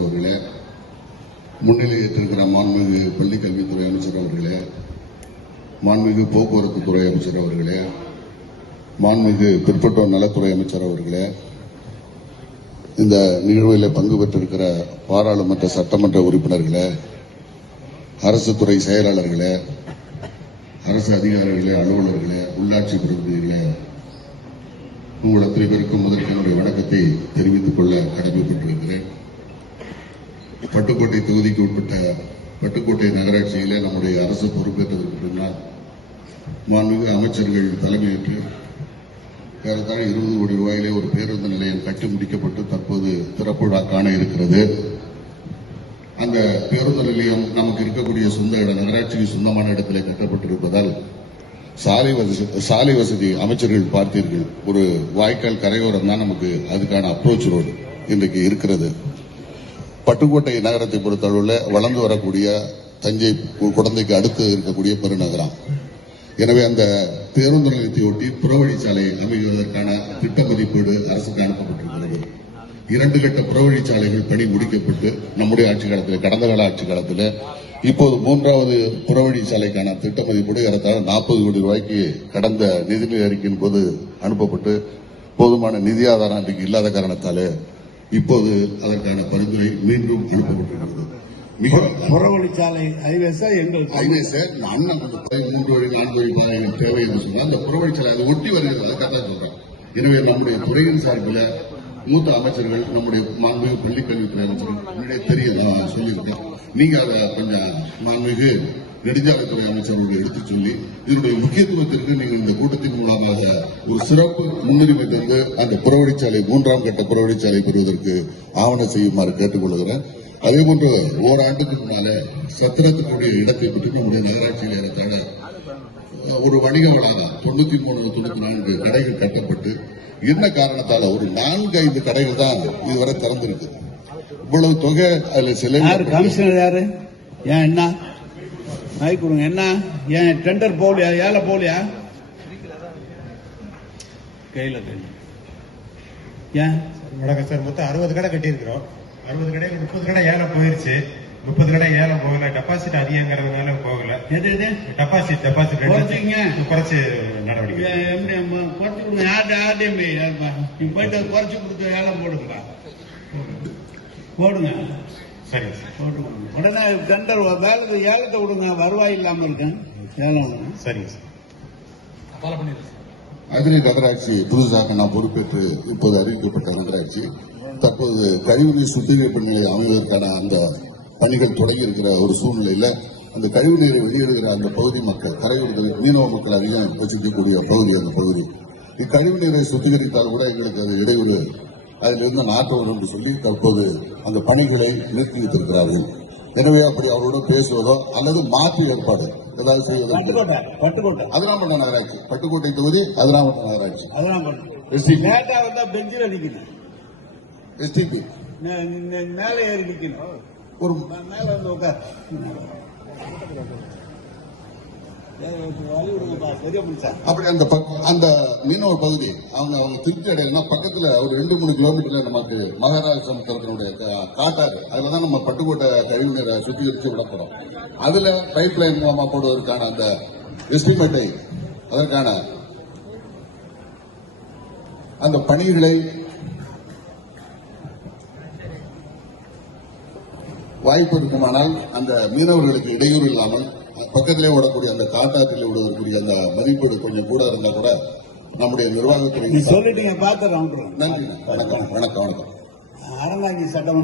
அவர்களே, முன்னிலை ஏற்றிருக்கிற மாண்புமிகு பள்ளி கல்வித்துறை அமைச்சர் அவர்களே, மாண்புமிகு போக்குவரத்து துறை அமைச்சர் அவர்களே, மாண்புமிகு பிற்பட்டோர் நலத்துறை அமைச்சர் அவர்களே, இந்த நிகழ்வில் பங்கு பெற்றிருக்கிற பாராளுமன்ற சட்டமன்ற உறுப்பினர்களே, அரசு துறை செயலாளர்களே, அரசு அதிகாரிகளே, அலுவலர்களே, உள்ளாட்சி பிரதிநிதிகளே, உங்கள் அத்தனை பேருக்கும் முதற்கு என்னுடைய வணக்கத்தை தெரிவித்துக் கொள்ள கடமைப்பட்டிருக்கிறேன். பட்டுக்கோட்டை தொகுதிக்கு உட்பட்ட பட்டுக்கோட்டை நகராட்சியிலே நம்முடைய அரசு பொறுப்பேற்றதற்கு பின்னால் மாண்புமிகு அமைச்சர்கள் தலைமையேற்று ஏறத்தாழ 20 கோடி ரூபாயிலே ஒரு பேருந்து நிலையம் கட்டி முடிக்கப்பட்டு தற்போது திறப்பு விழா காண இருக்கிறது. அந்த பேருந்து நிலையம் நமக்கு இருக்கக்கூடிய சொந்த இடம், நகராட்சிக்கு சொந்தமான இடத்திலே கட்டப்பட்டிருப்பதால் சாலை வசதி அமைச்சர்கள் பார்த்தீர்கள், ஒரு வாய்க்கால் கரையோரம் தான் நமக்கு அதுக்கான அப்ரோச் ரோடு இன்றைக்கு இருக்கிறது. பட்டுக்கோட்டை நகரத்தை பொறுத்தளவில் வளர்ந்து வரக்கூடிய தஞ்சை குடந்தைக்கு அடுத்து இருக்கக்கூடிய பெருநகரம். எனவே அந்த பேருந்து நிலையத்தை ஒட்டி புறவழிச்சாலை அமைவதற்கான திட்ட மதிப்பீடு அரசுக்கு அனுப்பப்பட்டிருக்கிறது. 2 கட்ட புறவழிச்சாலைகள் பணி முடிக்கப்பட்டு நம்முடைய ஆட்சி காலத்தில், கடந்த கால ஆட்சி காலத்தில் இப்போது 3வது புறவழிச்சாலைக்கான திட்ட மதிப்பீடு ஏறத்தாழ 40 கோடி ரூபாய்க்கு கடந்த நிதிநிலை அறிக்கையின் போது அனுப்பப்பட்டு போதுமான நிதி ஆதாரம் அன்றைக்கு இல்லாத காரணத்தாலே இப்போது அதற்கான பரிந்துரை மீண்டும் அனுப்பப்பட்டிருக்கிறது. புறவழிச்சாலை ஹைவேஸா எங்களுக்கு ஹைவேஸை அண்ணன் 3 வழி 4 வழி பாதைகள் தேவை என்று சொன்னால் அந்த புறவழிச்சாலை அதை ஒட்டி வருகிறது. அதுக்காக சொல்றேன். எனவே நம்முடைய துறையின் சார்பில் மூத்த அமைச்சர்கள், நம்முடைய மாண்புமிகு பள்ளிக்கல்வித்துறை அமைச்சர்கள் முன்னாடியே தெரியும் சொல்லியிருக்கோம். நீங்க அதை கொஞ்சம் மாண்புமிகு நெடுஞ்சாலைத்துறை அமைச்சர்களுக்கு எடுத்துச் சொல்லி இதனுடைய முக்கியத்துவத்திற்கு நீங்கள் இந்த கூட்டத்தின் மூலமாக ஒரு சிறப்பு முன்னுரிமை தந்து அந்த புறவழிச்சாலை 3ஆம் கட்ட புறவழிச்சாலை பெறுவதற்கு ஆவணம் செய்யுமாறு கேட்டுக்கொள்கிறேன். அதேபோன்று ஓராண்டுக்கு முன்னாலே சத்திரத்துக்குரிய இடத்தை பற்றி நம்முடைய நகராட்சியில் ஏறத்தாழ ஒரு வணிக வளாகம் 93 94 கடைகள் கட்டப்பட்டு என்ன காரணத்தால ஒரு 4-5 கடைகள் தான் இதுவரை திறந்திருக்கு. இவ்வளவு தொகை அதுல சில கமிஷனர் யாரு? ஏன் என்ன நாய் கொடுங்க, என்ன ஏன் டெண்டர் போகலையா, ஏழை போகலையா, கையில ஏன் வணக்கம் சார். மொத்தம் 60 கடை கட்டியிருக்கிறோம். 60 கடையில் 30 கடை ஏலம் போயிருச்சு. 30 கடை ஏலம் போகல. டெபாசிட் அதிகங்கிறதுனால போகல. டெபாசிட் குறைச்சு நடவடிக்கை குறைச்சு கொடுங்க. ஆர்டிஎம்பி போயிட்டு குறைச்சு கொடுத்து ஏலம் போடுங்க. சரி போட்டு உடனே டெண்டர் வேலை ஏலத்தை விடுங்க. வருவாய் இல்லாம இருக்கேன் ஏலம். சரிங்க சார். மதுரை நகராட்சி புதுசாக நான் பொறுப்பேற்று இப்போது அறிவிக்கப்பட்ட நகராட்சி தற்போது கழிவுநீர் சுத்திகரிப்பு நிலையம் அமைவதற்கான அந்த பணிகள் தொடங்கி இருக்கிற ஒரு சூழ்நிலையில அந்த கழிவுநீரை வெளியேறுகிற அந்த பகுதி மக்கள், கரையோரத்தில் மீனவ மக்கள் அதிகம் வசிக்கக்கூடிய பகுதி அந்த பகுதி, இக்கழிவு நீரை சுத்திகரித்தால் கூட எங்களுக்கு அது இடையூறு, அதிலிருந்து நாட்டவர் என்று சொல்லி தற்போது அந்த பணிகளை நிறுத்தி வைத்திருக்கிறார்கள். எனவே அப்படி அவரோட பேசுவதோ அல்லது மாற்று ஏற்பாடு ஏதாவது செய்வதற்கு அதிராம்பட்ட நகராட்சி, பட்டுக்கோட்டை தொகுதி அதிராம்பட்ட நகராட்சி, எஸ்டிபி மேலே ஏறி நிற்கணும். ஒரு மேல வந்து உட்கார் அப்படி அந்த மீனவ பகுதி அவங்க திருப்தி அடையலன்னா பக்கத்துல ஒரு 2-3 கிலோமீட்டர்ல நமக்கு மகாராஷ்டிரம் தரத்தினுடைய காட்டாறு, அதுலதான் நம்ம பட்டுக்கோட்டை கழிவு நீரை சுத்திகரித்து விடப்படும். அதுல பைப் லைன் மூலமா போடுவதற்கான அந்த எஸ்டிமேட்டை, அதற்கான அந்த பணிகளை வாய்ப்பு இருக்குமானால் அந்த மீனவர்களுக்கு இடையூறு இல்லாமல் பக்கத்திலே ஓடக்கூடிய அந்த காட்டாற்றிலே விடுவதற்குரிய அந்த மதிப்பீடு கொஞ்சம் கூட இருந்தா கூட நம்முடைய நிர்வாகத்துறை சொல்லிட்டீங்க. பார்த்து நன்றி. வணக்கம். அறந்தாங்கி சட்டம்